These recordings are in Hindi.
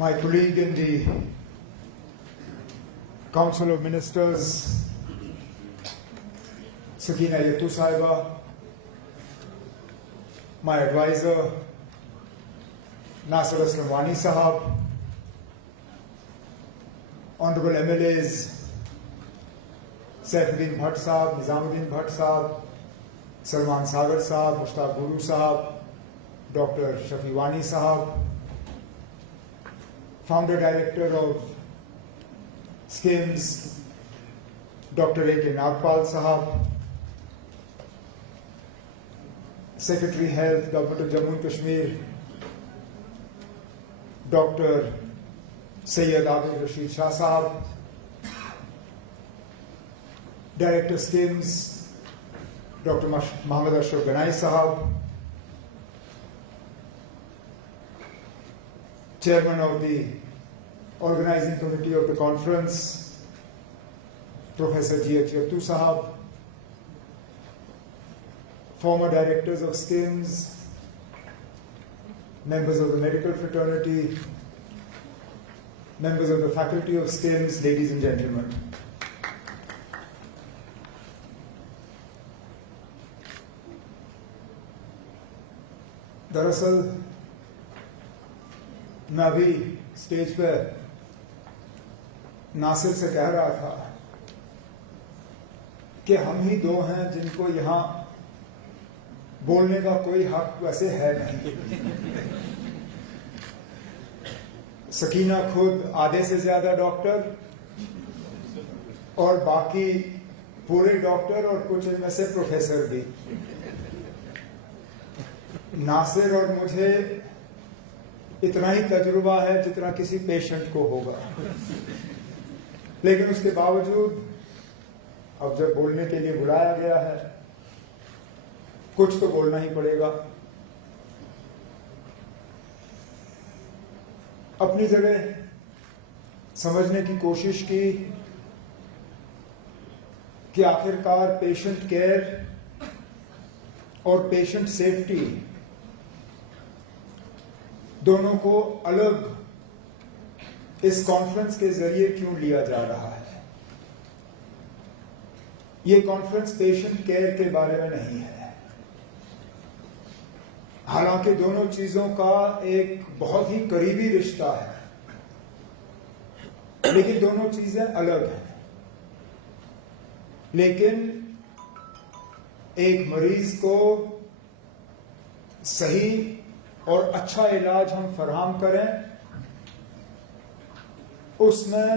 my colleague in the Council of Ministers, Sakina Yattu Sahiba, my advisor, Nasir Aslam Wani Sahab, Honorable MLAs, Saifuddin Bhatt Sahab, Nizamuddin Bhatt Sahab, Salman Sagar Sahab, Mushtaq Guru Sahab, Dr. Shafi Wani Sahab, Founder Director of SKIMS, Dr. A.K. Nagpal Sahab, Secretary Health, Government of Jammu and Kashmir, Dr. Sayyid Abid Rashid Shah Sahab, Director SKIMS, Dr. Mohammad Ashraf Ganai Sahab, Chairman of the Organizing Committee of the Conference, Professor G.H. Yattu Sahab, former directors of SKIMS, members of the medical fraternity, members of the faculty of SKIMS, ladies and gentlemen. दरअसल मैं अभी स्टेज पे नासिर से कह रहा था कि हम ही दो हैं जिनको यहां बोलने का कोई हक वैसे है नहीं। सकीना खुद आधे से ज्यादा डॉक्टर और बाकी पूरे डॉक्टर और कुछ इनमें से प्रोफेसर भी। नासिर और मुझे इतना ही तजुर्बा है जितना किसी पेशेंट को होगा, लेकिन उसके बावजूद अब जब बोलने के लिए बुलाया गया है कुछ तो बोलना ही पड़ेगा। अपनी जगह समझने की कोशिश की कि आखिरकार पेशेंट केयर और पेशेंट सेफ्टी दोनों को अलग इस कॉन्फ्रेंस के जरिए क्यों लिया जा रहा है। ये कॉन्फ्रेंस पेशेंट केयर के बारे में नहीं है, हालांकि दोनों चीजों का एक बहुत ही करीबी रिश्ता है, लेकिन दोनों चीजें अलग हैं। लेकिन एक मरीज को सही और अच्छा इलाज हम फराहम करें, उसमें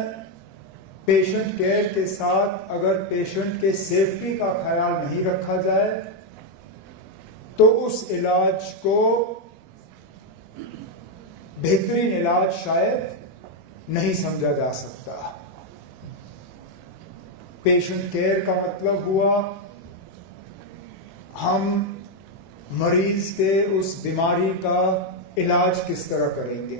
पेशेंट केयर के साथ अगर पेशेंट के सेफ्टी का ख्याल नहीं रखा जाए तो उस इलाज को बेहतरीन इलाज शायद नहीं समझा जा सकता। पेशेंट केयर का मतलब हुआ हम मरीज के उस बीमारी का इलाज किस तरह करेंगे,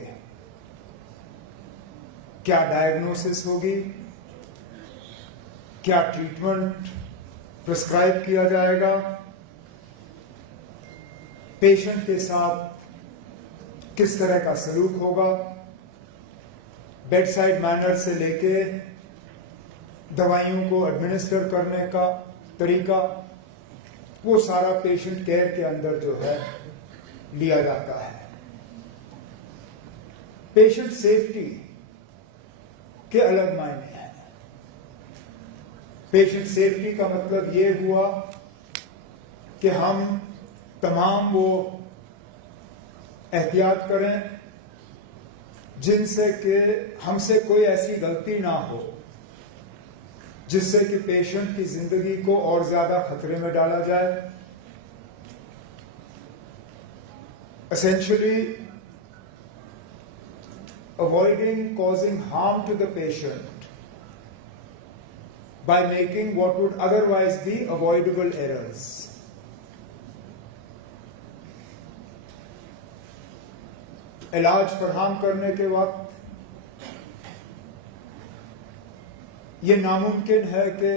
क्या डायग्नोसिस होगी, क्या ट्रीटमेंट प्रिस्क्राइब किया जाएगा, पेशेंट के साथ किस तरह का सलूक होगा, बेड साइड मैनर से लेके दवाइयों को एडमिनिस्टर करने का तरीका, वो सारा पेशेंट केयर के अंदर जो है लिया जाता है। पेशेंट सेफ्टी के अलग मायने हैं। पेशेंट सेफ्टी का मतलब ये हुआ कि हम तमाम वो एहतियात करें जिनसे कि हमसे कोई ऐसी गलती ना हो जिससे कि पेशेंट की जिंदगी को और ज्यादा खतरे में डाला जाए। Essentially, avoiding causing harm to the patient by making what would otherwise be avoidable errors. इलाज फराहम करने के वक्त ये नामुमकिन है कि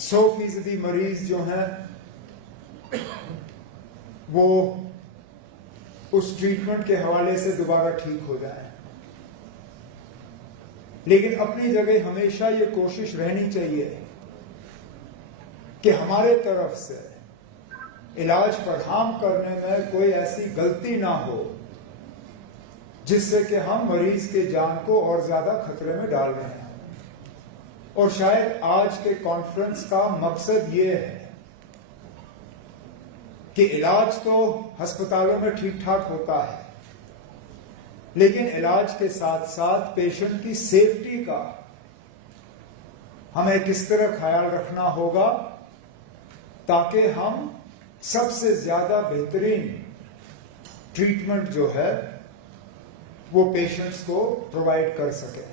100% मरीज जो हैं वो उस ट्रीटमेंट के हवाले से दोबारा ठीक हो जाए। लेकिन अपनी जगह हमेशा ये कोशिश रहनी चाहिए कि हमारे तरफ से इलाज फराहम करने में कोई ऐसी गलती ना हो जिससे कि हम मरीज के जान को और ज्यादा खतरे में डाल रहे हैं। और शायद आज के कॉन्फ्रेंस का मकसद ये है कि इलाज तो अस्पतालों में ठीक ठाक होता है, लेकिन इलाज के साथ साथ पेशेंट की सेफ्टी का हमें किस तरह ख्याल रखना होगा ताकि हम सबसे ज्यादा बेहतरीन ट्रीटमेंट जो है वो पेशेंट्स को प्रोवाइड कर सके।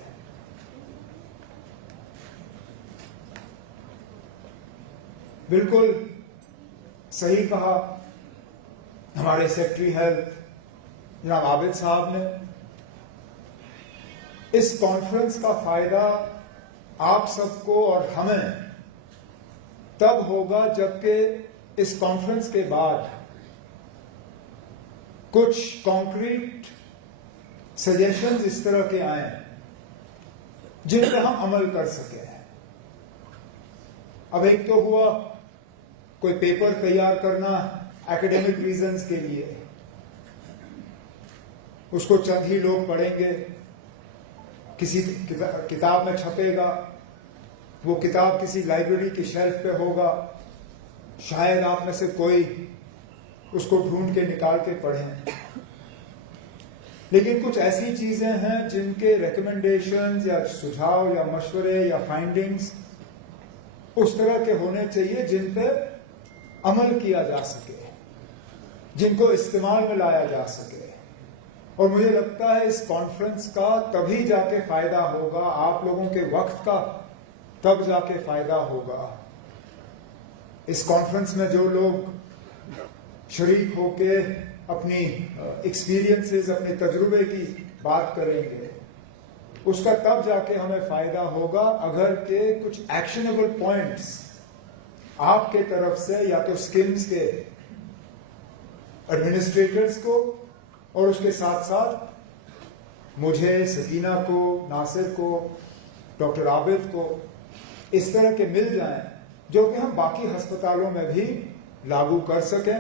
बिल्कुल सही कहा हमारे सेक्रेटरी हेल्थ जनाब आबिद साहब ने। इस कॉन्फ्रेंस का फायदा आप सबको और हमें तब होगा जबकि इस कॉन्फ्रेंस के बाद कुछ कॉन्क्रीट सजेशंस इस तरह के आए जिन पर हम अमल कर सके। अब एक तो हुआ कोई पेपर तैयार करना एकेडमिक रीजंस के लिए, उसको चंद ही लोग पढ़ेंगे, किसी किताब में छपेगा, वो किताब किसी लाइब्रेरी की शेल्फ पे होगा, शायद आप में से कोई उसको ढूंढ के निकाल के पढ़ें। लेकिन कुछ ऐसी चीजें हैं जिनके रिकमेंडेशंस या सुझाव या मशवरे या फाइंडिंग्स उस तरह के होने चाहिए जिन पे अमल किया जा सके, जिनको इस्तेमाल में लाया जा सके। और मुझे लगता है इस कॉन्फ्रेंस का तभी जाके फायदा होगा, आप लोगों के वक्त का तब जाके फायदा होगा। इस कॉन्फ्रेंस में जो लोग शरीक होके अपनी एक्सपीरियंसेस, अपने तजुर्बे की बात करेंगे, उसका तब जाके हमें फायदा होगा अगर के कुछ एक्शनेबल पॉइंट्स आपके तरफ से या तो स्किम्स के एडमिनिस्ट्रेटर्स को और उसके साथ साथ मुझे, सकीना को, नासिर को, डॉक्टर आबिद को इस तरह के मिल जाएं जो कि हम बाकी अस्पतालों में भी लागू कर सकें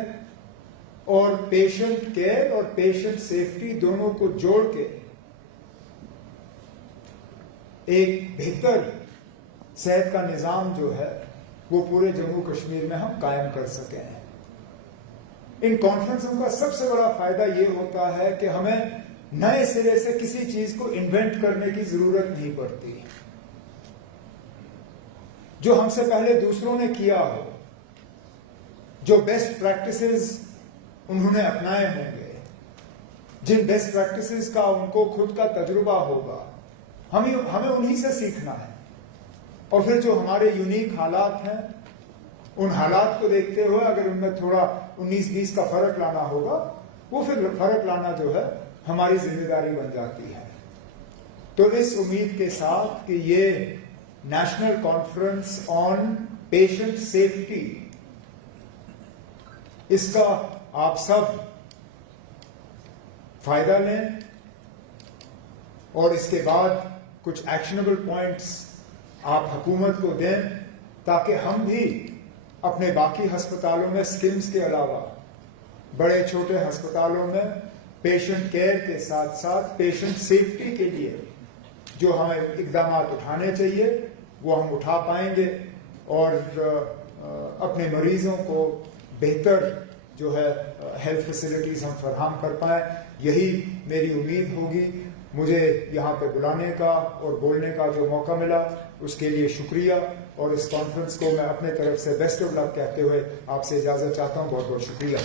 और पेशेंट केयर और पेशेंट सेफ्टी दोनों को जोड़ के एक बेहतर सेहत का निजाम जो है वो पूरे जम्मू कश्मीर में हम कायम कर सकें। इन कॉन्फ्रेंसों का सबसे बड़ा फायदा ये होता है कि हमें नए सिरे से किसी चीज को इन्वेंट करने की जरूरत नहीं पड़ती। जो हमसे पहले दूसरों ने किया हो, जो बेस्ट प्रैक्टिसेस उन्होंने अपनाए होंगे, जिन बेस्ट प्रैक्टिसेस का उनको खुद का तजुर्बा होगा, हमें उन्हीं से सीखना है। और फिर जो हमारे यूनिक हालात हैं, उन हालात को देखते हुए अगर उनमें थोड़ा 19-20 का फर्क लाना होगा, वो फिर फर्क लाना जो है हमारी जिम्मेदारी बन जाती है। तो इस उम्मीद के साथ कि ये national conference on patient safety, इसका आप सब फायदा लें और इसके बाद कुछ एक्शनेबल पॉइंट्स आप हुकूमत को दें ताकि हम भी अपने बाकी अस्पतालों में स्किम्स के अलावा बड़े छोटे अस्पतालों में पेशेंट केयर के साथ साथ पेशेंट सेफ्टी के लिए जो हमें इकदाम उठाने चाहिए वो हम उठा पाएंगे और अपने मरीजों को बेहतर जो है हेल्थ फैसिलिटीज हम फराहम कर पाएं। यही मेरी उम्मीद होगी। मुझे यहाँ पे बुलाने का और बोलने का जो मौका मिला उसके लिए शुक्रिया और इस कॉन्फ्रेंस को मैं अपने तरफ से बेस्ट ऑफ लक कहते हुए आपसे इजाजत चाहता हूँ। बहुत बहुत शुक्रिया।